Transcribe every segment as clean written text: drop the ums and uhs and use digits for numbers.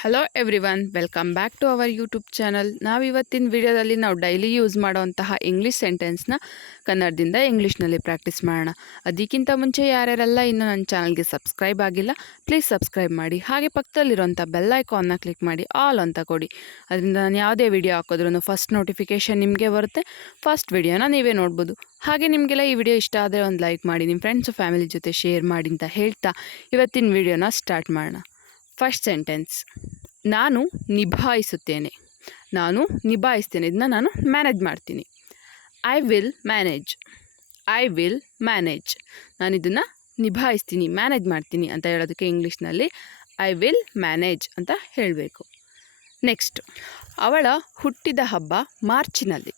Hello everyone, welcome back to our YouTube channel. ಇವತ್ತಿನ ವಿಡಿಯೋದಲ್ಲಿ ನಾವು ಡೈಲಿ ಯೂಸ್ ಮಾಡೋವಂತಹ ಇಂಗ್ಲೀಷ್ ಸೆಂಟೆನ್ಸ್ನ ಕನ್ನಡದಿಂದ ಇಂಗ್ಲೀಷ್ನಲ್ಲಿ ಪ್ರಾಕ್ಟೀಸ್ ಮಾಡೋಣ. ಅದಕ್ಕಿಂತ ಮುಂಚೆ ಯಾರ್ಯಾರೆಲ್ಲ ಇನ್ನೂ ನನ್ನ ಚಾನಲ್ಗೆ ಸಬ್ಸ್ಕ್ರೈಬ್ ಆಗಿಲ್ಲ, ಪ್ಲೀಸ್ ಸಬ್ಸ್ಕ್ರೈಬ್ ಮಾಡಿ. ಹಾಗೆ ಪಕ್ಕದಲ್ಲಿರೋಂಥ ಬೆಲ್ ಐಕಾನ್ನ ಕ್ಲಿಕ್ ಮಾಡಿ ಆಲ್ ಅಂತ ಕೊಡಿ. ಅದರಿಂದ ನಾನು ಯಾವುದೇ ವಿಡಿಯೋ ಹಾಕಿದ್ರೂ ಫಸ್ಟ್ ನೋಟಿಫಿಕೇಷನ್ ನಿಮಗೆ ಬರುತ್ತೆ. ಫಸ್ಟ್ ವಿಡಿಯೋನ ನೀವೇ ನೋಡ್ಬೋದು. ಹಾಗೆ ನಿಮಗೆಲ್ಲ ಈ ವಿಡಿಯೋ ಇಷ್ಟ ಆದರೆ ಒಂದು ಲೈಕ್ ಮಾಡಿ, ನಿಮ್ಮ ಫ್ರೆಂಡ್ಸು ಫ್ಯಾಮಿಲಿ ಜೊತೆ ಶೇರ್ ಮಾಡಿ ಅಂತ ಹೇಳ್ತಾ ಇವತ್ತಿನ ವಿಡಿಯೋನ ಸ್ಟಾರ್ಟ್ ಮಾಡೋಣ. ಫಸ್ಟ್ ಸೆಂಟೆನ್ಸ್, ನಾನು ನಿಭಾಯಿಸುತ್ತೇನೆ. ನಾನು ನಿಭಾಯಿಸ್ತೇನೆ, ಇದನ್ನ ನಾನು ಮ್ಯಾನೇಜ್ ಮಾಡ್ತೀನಿ. I will manage. I will manage, ನಾನು ಇದನ್ನು ನಿಭಾಯಿಸ್ತೀನಿ, ಮ್ಯಾನೇಜ್ ಮಾಡ್ತೀನಿ ಅಂತ ಹೇಳೋದಕ್ಕೆ ಇಂಗ್ಲೀಷ್ನಲ್ಲಿ ಐ ವಿಲ್ ಮ್ಯಾನೇಜ್ ಅಂತ ಹೇಳಬೇಕು. ನೆಕ್ಸ್ಟ್, ಅವಳ ಹುಟ್ಟಿದ ಹಬ್ಬ ಮಾರ್ಚಿನಲ್ಲಿ.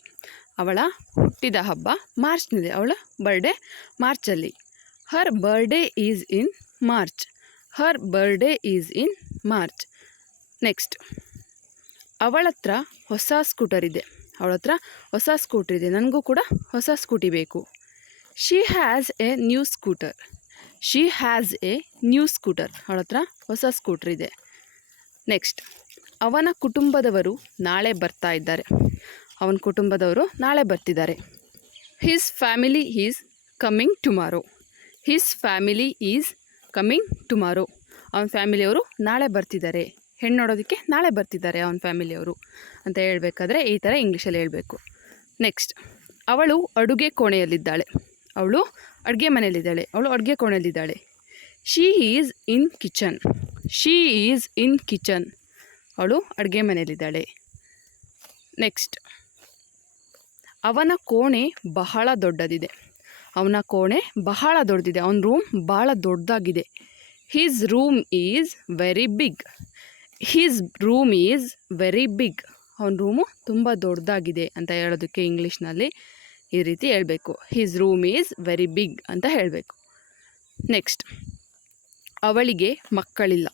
ಅವಳ ಹುಟ್ಟಿದ ಹಬ್ಬ ಮಾರ್ಚ್ನಲ್ಲಿ, ಅವಳ ಬರ್ಡೇ ಮಾರ್ಚಲ್ಲಿ. Her birthday is in March. Her birthday is in March. Next, ಅವಳ ಹತ್ರ ಹೊಸ ಸ್ಕೂಟರ್ ಇದೆ. ಅವಳ ಹತ್ರ ಹೊಸ ಸ್ಕೂಟರ್ ಇದೆ, ನನಗೂ ಕೂಡ ಹೊಸ ಸ್ಕೂಟಿ ಬೇಕು. She has A new scooter. She has A new scooter, ಅವಳ ಹತ್ರ ಹೊಸ ಸ್ಕೂಟರ್ ಇದೆ. ನೆಕ್ಸ್ಟ್, ಅವನ ಕುಟುಂಬದವರು ನಾಳೆ ಬರ್ತಾ ಇದ್ದಾರೆ. ಅವನ ಕುಟುಂಬದವರು ನಾಳೆ ಬರ್ತಿದ್ದಾರೆ. His family is coming tomorrow. His family is coming tomorrow, ಅವನ ಫ್ಯಾಮಿಲಿಯವರು ನಾಳೆ ಬರ್ತಿದ್ದಾರೆ. ಹೆಣ್ಣು ನೋಡೋದಕ್ಕೆ ನಾಳೆ ಬರ್ತಿದ್ದಾರೆ ಅವನ ಫ್ಯಾಮಿಲಿಯವರು ಅಂತ ಹೇಳಬೇಕಾದ್ರೆ ಈ ಥರ ಇಂಗ್ಲೀಷಲ್ಲಿ ಹೇಳಬೇಕು. ನೆಕ್ಸ್ಟ್, ಅವಳು ಅಡುಗೆ ಕೋಣೆಯಲ್ಲಿದ್ದಾಳೆ. ಅವಳು ಅಡುಗೆ ಮನೆಯಲ್ಲಿದ್ದಾಳೆ. ಅವಳು ಅಡುಗೆ ಕೋಣೆಯಲ್ಲಿದ್ದಾಳೆ. She is in kitchen. She is in kitchen, ಅವಳು ಅಡುಗೆ ಮನೆಯಲ್ಲಿದ್ದಾಳೆ. ನೆಕ್ಸ್ಟ್, ಅವನ ಕೋಣೆ ಬಹಳ ದೊಡ್ಡದಿದೆ. ಅವನ ಕೋಣೆ ಬಹಳ ದೊಡ್ಡದಿದೆ, ಅವನ ರೂಮ್ ಭಾಳ ದೊಡ್ಡದಾಗಿದೆ. His room is very big. His room is very big, ಅವನ ರೂಮು ತುಂಬ ದೊಡ್ಡದಾಗಿದೆ ಅಂತ ಹೇಳೋದಕ್ಕೆ ಇಂಗ್ಲೀಷ್ನಲ್ಲಿ ಈ ರೀತಿ ಹೇಳಬೇಕು. His room is very big ಅಂತ ಹೇಳಬೇಕು. ನೆಕ್ಸ್ಟ್, ಅವಳಿಗೆ ಮಕ್ಕಳಿಲ್ಲ.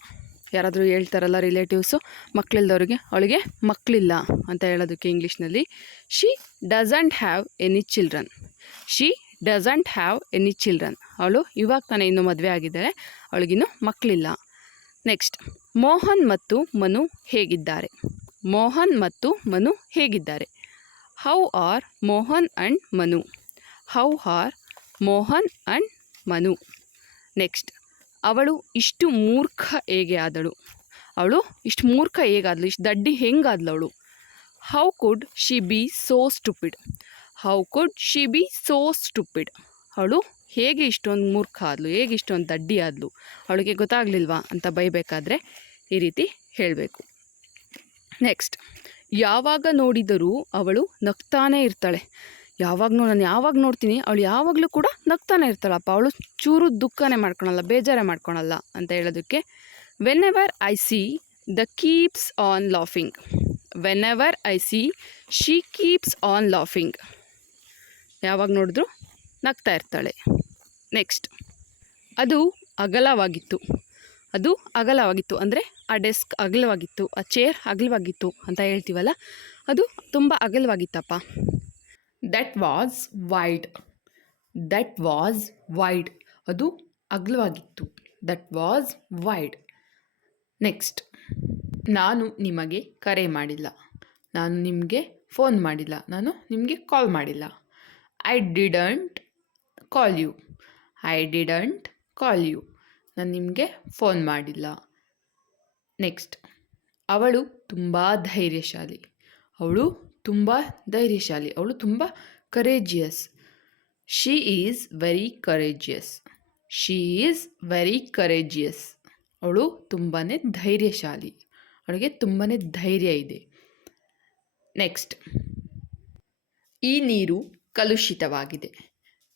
ಯಾರಾದರೂ ಹೇಳ್ತಾರಲ್ಲ ರಿಲೇಟಿವ್ಸು ಮಕ್ಕಳಿಲ್ದವ್ರಿಗೆ, ಅವಳಿಗೆ ಮಕ್ಕಳಿಲ್ಲ ಅಂತ ಹೇಳೋದಕ್ಕೆ ಇಂಗ್ಲೀಷ್ನಲ್ಲಿ she doesn't have any children. She doesn't have any children, ಅವಳು ಇವಾಗ ತಾನೇ ಇನ್ನೂ ಮದುವೆ ಆಗಿದ್ದಾಳೆ, ಅವಳಿಗಿನ್ನೂ ಮಕ್ಕಳಿಲ್ಲ. ನೆಕ್ಸ್ಟ್, ಮೋಹನ್ ಮತ್ತು ಮನು ಹೇಗಿದ್ದಾರೆ. ಮೋಹನ್ ಮತ್ತು ಮನು ಹೇಗಿದ್ದಾರೆ. How are Mohan and Manu. How are Mohan and Manu. Next, ಅವಳು ಇಷ್ಟು ಮೂರ್ಖ ಹೇಗೆ ಆದಳು. ಅವಳು ಇಷ್ಟು ಮೂರ್ಖ ಹೇಗಾದಳು, ಇಷ್ಟು ದಡ್ಡಿ ಹೆಂಗಾದ್ಲು ಅವಳು. How could she be so stupid. How could she be so stupid, ಅವಳು ಹೇಗೆ ಇಷ್ಟೊಂದು ಮೂರ್ಖ ಆದಳು, ಹೇಗೆ ಇಷ್ಟೊಂದು ದಡ್ಡಿ ಆದಳು, ಅವಳಿಗೆ ಗೊತ್ತಾಗಲಿಲ್ವಾ ಅಂತ ಬೈಬೇಕಾದ್ರೆ ಈ ರೀತಿ ಹೇಳಬೇಕು. ನೆಕ್ಸ್ಟ್, ಯಾವಾಗ ನೋಡಿದರೂ ಅವಳು ನಗ್ತಾನೇ ಇರ್ತಾಳೆ. ನಾನು ಯಾವಾಗ ನೋಡ್ತೀನಿ ಅವಳು ಯಾವಾಗಲೂ ಕೂಡ ನಗ್ತಾನೆ ಇರ್ತಾಳಪ್ಪ, ಅವಳು ಚೂರು ದುಃಖನೇ ಮಾಡ್ಕೊಳಲ್ಲ, ಬೇಜಾರೇ ಮಾಡ್ಕೊಳಲ್ಲ ಅಂತ ಹೇಳೋದಕ್ಕೆ when ever I C the keeps on laughing. When ever I C she keeps on laughing, ಯಾವಾಗ ನೋಡಿದ್ರೂ ನಗ್ತಾ ಇರ್ತಾಳೆ. ನೆಕ್ಸ್ಟ್, ಅದು ಅಗಲವಾಗಿತ್ತು. ಅದು ಅಗಲವಾಗಿತ್ತು ಅಂದರೆ ಆ ಡೆಸ್ಕ್ ಅಗಲವಾಗಿತ್ತು, ಆ ಚೇರ್ ಅಗಲವಾಗಿತ್ತು ಅಂತ ಹೇಳ್ತೀವಲ್ಲ, ಅದು ತುಂಬ ಅಗಲವಾಗಿತ್ತಪ್ಪ. That was wide. That was wide, ಅದು ಅಗಲವಾಗಿತ್ತು. That was wide. ನೆಕ್ಸ್ಟ್, ನಾನು ನಿಮಗೆ ಕರೆ ಮಾಡಿಲ್ಲ. ನಾನು ನಿಮಗೆ ಫೋನ್ ಮಾಡಿಲ್ಲ. ನಾನು ನಿಮಗೆ ಕಾಲ್ ಮಾಡಿಲ್ಲ. I didn't call you. I didn't call you, ನಾನು ನಿಮಗೆ ಫೋನ್ ಮಾಡಿಲ್ಲ. ನೆಕ್ಸ್ಟ್, ಅವಳು ತುಂಬ ಧೈರ್ಯಶಾಲಿ. ಅವಳು ತುಂಬ ಧೈರ್ಯಶಾಲಿ, ಅವಳು ತುಂಬ courageous. She is very courageous. She is very courageous, ಅವಳು ತುಂಬಾ ಧೈರ್ಯಶಾಲಿ, ಅವಳಿಗೆ ತುಂಬಾ ಧೈರ್ಯ ಇದೆ. ನೆಕ್ಸ್ಟ್, ಈ ನೀರು ಕಲುಷಿತವಾಗಿದೆ.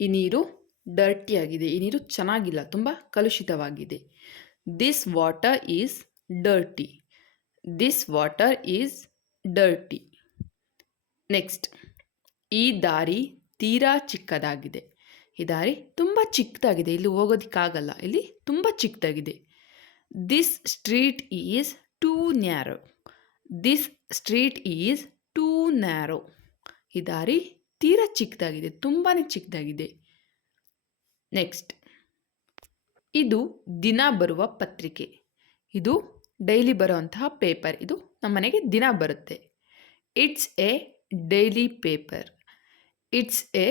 ಈ ನೀರು ಡರ್ಟಿಯಾಗಿದೆ, ಈ ನೀರು ಚೆನ್ನಾಗಿಲ್ಲ, ತುಂಬ ಕಲುಷಿತವಾಗಿದೆ. This water is dirty. This water is dirty. Next, ಈ ದಾರಿ ತೀರಾ ಚಿಕ್ಕದಾಗಿದೆ. ಈ ದಾರಿ ತುಂಬ ಚಿಕ್ಕದಾಗಿದೆ, ಇಲ್ಲಿ ಹೋಗೋದಕ್ಕಾಗಲ್ಲ, ಇಲ್ಲಿ ತುಂಬ ಚಿಕ್ಕದಾಗಿದೆ. This street is two narrow. This street is two narrow, ಈ ದಾರಿ ತೀರಾ ಚಿಕ್ಕದಾಗಿದೆ, ತುಂಬಾ ಚಿಕ್ಕದಾಗಿದೆ. ನೆಕ್ಸ್ಟ್, ಇದು ದಿನ ಬರುವ ಪತ್ರಿಕೆ. ಇದು ಡೈಲಿ ಬರೋವಂತಹ ಪೇಪರ್. ಇದು ನಮ್ಮ ಮನೆಗೆ ದಿನ ಬರುತ್ತೆ. It's A daily paper. It's A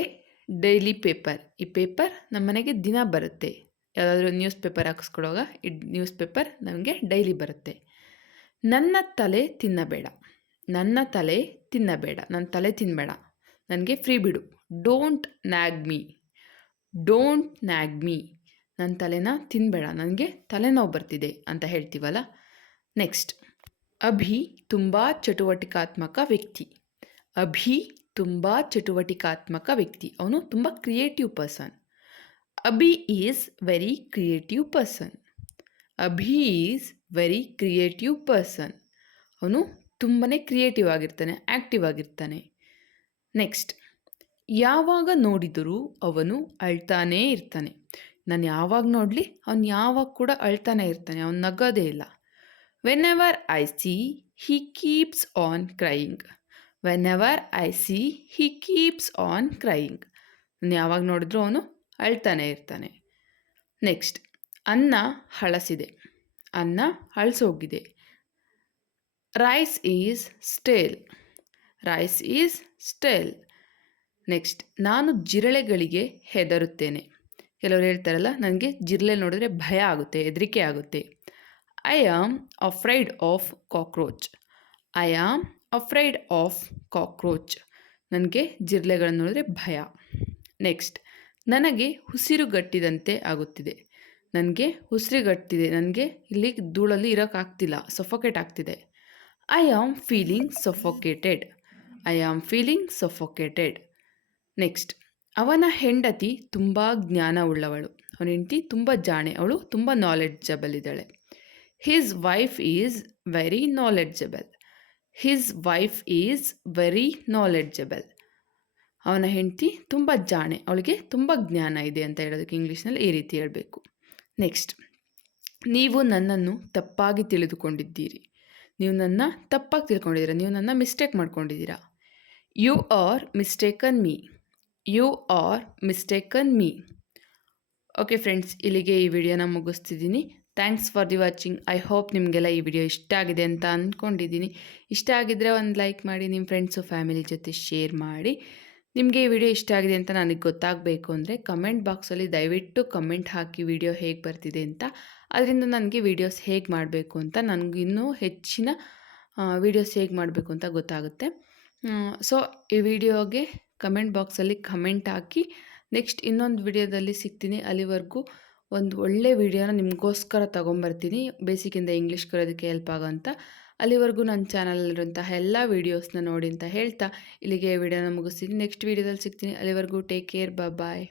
daily paper. ಈ ಪೇಪರ್ ನಮ್ಮ ಮನೆಗೆ ದಿನ ಬರುತ್ತೆ. ಯಾವುದಾದ್ರೂ ನ್ಯೂಸ್ ಪೇಪರ್ ಹಾಕಿಸ್ಕೊಡುವಾಗ ಈ ನ್ಯೂಸ್ ಪೇಪರ್ ನಮಗೆ ಡೈಲಿ ಬರುತ್ತೆ. ನನ್ನ ತಲೆ ತಿನ್ನಬೇಡ. ನನ್ನ ತಲೆ ತಿನ್ನಬೇಡ. ನನ್ನ ತಲೆ ತಿನ್ನಬೇಡ, ನನಗೆ ಫ್ರೀ ಬಿಡು. ಡೋಂಟ್ ನ್ಯಾಗ್ ಮೀ. ಡೋಂಟ್ ನ್ಯಾಗ್ ಮೀ. ನನ್ನ ತಲೆನ ತಿನ್ನಬೇಡ, ನನಗೆ ತಲೆನೋವು ಬರ್ತಿದೆ ಅಂತ ಹೇಳ್ತೀವಲ್ಲ. ನೆಕ್ಸ್ಟ್, ಅಭಿ ತುಂಬ ಚಟುವಟಿಕಾತ್ಮಕ ವ್ಯಕ್ತಿ. ಅಭಿ ತುಂಬ ಚಟುವಟಿಕಾತ್ಮಕ ವ್ಯಕ್ತಿ. ಅವನು ತುಂಬ creative person. Abhi is very creative person. Abhi is very creative person. ಅವನು ತುಂಬಾ ಕ್ರಿಯೇಟಿವ್ ಆಗಿರ್ತಾನೆ, ಆ್ಯಕ್ಟಿವ್ ಆಗಿರ್ತಾನೆ. ನೆಕ್ಸ್ಟ್, ಯಾವಾಗ ನೋಡಿದರೂ ಅವನು ಅಳ್ತಾನೇ ಇರ್ತಾನೆ. ನಾನು ಯಾವಾಗ ನೋಡಲಿ ಅವನು ಯಾವಾಗ ಕೂಡ ಅಳ್ತಾನೆ ಇರ್ತಾನೆ, ಅವನು ನಗೋದೇ ಇಲ್ಲ. When ever I C he keeps on crying. When ever I C he keeps on crying. ನಾನು ಯಾವಾಗ ನೋಡಿದ್ರೂ ಅವನು ಅಳ್ತಾನೆ ಇರ್ತಾನೆ. ನೆಕ್ಸ್ಟ್, ಅನ್ನ ಹಳಸಿದೆ. ಅನ್ನ ಹಳಸೋಗಿದೆ. Rice is stale. Rice is stale. Next, ನಾನು ಜಿರಳೆಗಳಿಗೆ ಹೆದರುತ್ತೇನೆ. ಕೆಲವರು ಹೇಳ್ತಾರಲ್ಲ, ನನಗೆ ಜಿರಳೆ ನೋಡಿದ್ರೆ ಭಯ ಆಗುತ್ತೆ, ಹೆದರಿಕೆ ಆಗುತ್ತೆ. I am afraid of cockroach. I am afraid of cockroach. ನನಗೆ ಜಿರಳೆಗಳನ್ನು ನೋಡಿದ್ರೆ ಭಯ. ನೆಕ್ಸ್ಟ್, ನನಗೆ ಉಸಿರುಗಟ್ಟಿದಂತೆ ಆಗುತ್ತಿದೆ. ನನಗೆ ಉಸಿರುಗಟ್ಟಿದೆ, ನನಗೆ ಇಲ್ಲಿ ಧೂಳಲ್ಲಿ ಇರೋಕ್ಕಾಗ್ತಿಲ್ಲ, ಸಫೋಕೇಟ್ ಆಗ್ತಿದೆ. I am feeling ಸಫೋಕೇಟೆಡ್. I am feeling ಸಫೋಕೇಟೆಡ್. Next, ಅವನ ಹೆಂಡತಿ ತುಂಬ ಜ್ಞಾನವುಳ್ಳವಳು. ಅವನ ಹೆಂಡತಿ ತುಂಬ ಜಾಣೆ, ಅವಳು ತುಂಬ ನಾಲೆಡ್ಜಬಲ್ ಇದ್ದಾಳೆ. His wife is very knowledgeable. His wife is very knowledgeable. ಅವನ ಹೆಂಡತಿ ತುಂಬ ಜಾಣೆ, ಅವಳಿಗೆ ತುಂಬ ಜ್ಞಾನ ಇದೆ ಅಂತ ಹೇಳೋದಕ್ಕೆ ಇಂಗ್ಲೀಷ್ನಲ್ಲಿ ಈ ರೀತಿ ಹೇಳಬೇಕು. ನೆಕ್ಸ್ಟ್, ನೀವು ನನ್ನನ್ನು ತಪ್ಪಾಗಿ ತಿಳಿದುಕೊಂಡಿದ್ದೀರಿ. ನೀವು ನನ್ನ ತಪ್ಪಾಗಿ ತಿಳ್ಕೊಂಡಿದ್ದೀರಾ, ನೀವು ನನ್ನ ಮಿಸ್ಟೇಕ್ ಮಾಡ್ಕೊಂಡಿದ್ದೀರಾ. You are mistaken me. You are mistaken me. Okay friends, ಇಲ್ಲಿಗೆ ಈ ವಿಡಿಯೋನ ಮುಗಿಸ್ತಿದ್ದೀನಿ. Thanks for the watching. I hope ನಿಮಗೆಲ್ಲ ಈ ವಿಡಿಯೋ ಇಷ್ಟ ಆಗಿದೆ ಅಂತ ಅಂದ್ಕೊಂಡಿದ್ದೀನಿ. ಇಷ್ಟ ಆಗಿದ್ದರೆ ಒಂದು ಲೈಕ್ ಮಾಡಿ, ನಿಮ್ಮ ಫ್ರೆಂಡ್ಸು ಫ್ಯಾಮಿಲಿ ಜೊತೆ ಶೇರ್ ಮಾಡಿ. ನಿಮಗೆ ಈ ವಿಡಿಯೋ ಇಷ್ಟ ಆಗಿದೆ ಅಂತ ನನಗೆ ಗೊತ್ತಾಗಬೇಕು ಅಂದರೆ ಕಮೆಂಟ್ ಬಾಕ್ಸಲ್ಲಿ ದಯವಿಟ್ಟು ಕಮೆಂಟ್ ಹಾಕಿ ವಿಡಿಯೋ ಹೇಗೆ ಬರ್ತಿದೆ ಅಂತ. ಅದರಿಂದ ನನಗೆ ವೀಡಿಯೋಸ್ ಹೇಗೆ ಮಾಡಬೇಕು ಅಂತ, ನನಗಿನ್ನೂ ಹೆಚ್ಚಿನ ವೀಡಿಯೋಸ್ ಹೇಗೆ ಮಾಡಬೇಕು ಅಂತ ಗೊತ್ತಾಗುತ್ತೆ. ಸೊ ಈ ವಿಡಿಯೋಗೆ ಕಮೆಂಟ್ ಬಾಕ್ಸಲ್ಲಿ ಕಮೆಂಟ್ ಹಾಕಿ. ನೆಕ್ಸ್ಟ್ ಇನ್ನೊಂದು ವಿಡಿಯೋದಲ್ಲಿ ಸಿಗ್ತೀನಿ. ಅಲ್ಲಿವರೆಗೂ ಒಂದು ಒಳ್ಳೆ ವಿಡಿಯೋನ ನಿಮಗೋಸ್ಕರ ತೊಗೊಂಬರ್ತೀನಿ, ಬೇಸಿಕ್ಕಿಂದ ಇಂಗ್ಲೀಷ್ ಕಲಿಯೋದಕ್ಕೆ ಹೆಲ್ಪ್ ಆಗೋಂಥ. ಅಲ್ಲಿವರೆಗೂ ನನ್ನ ಚಾನಲಲ್ಲಿರುವಂತಹ ಎಲ್ಲ ವೀಡಿಯೋಸ್ನ ನೋಡಿ ಅಂತ ಹೇಳ್ತಾ ಇಲ್ಲಿಗೆ ವಿಡಿಯೋನ ಮುಗಿಸ್ತೀನಿ. ನೆಕ್ಸ್ಟ್ ವೀಡಿಯೋದಲ್ಲಿ ಸಿಗ್ತೀನಿ. ಅಲ್ಲಿವರೆಗೂ ಟೇಕ್ ಕೇರ್, ಬಾಯ್.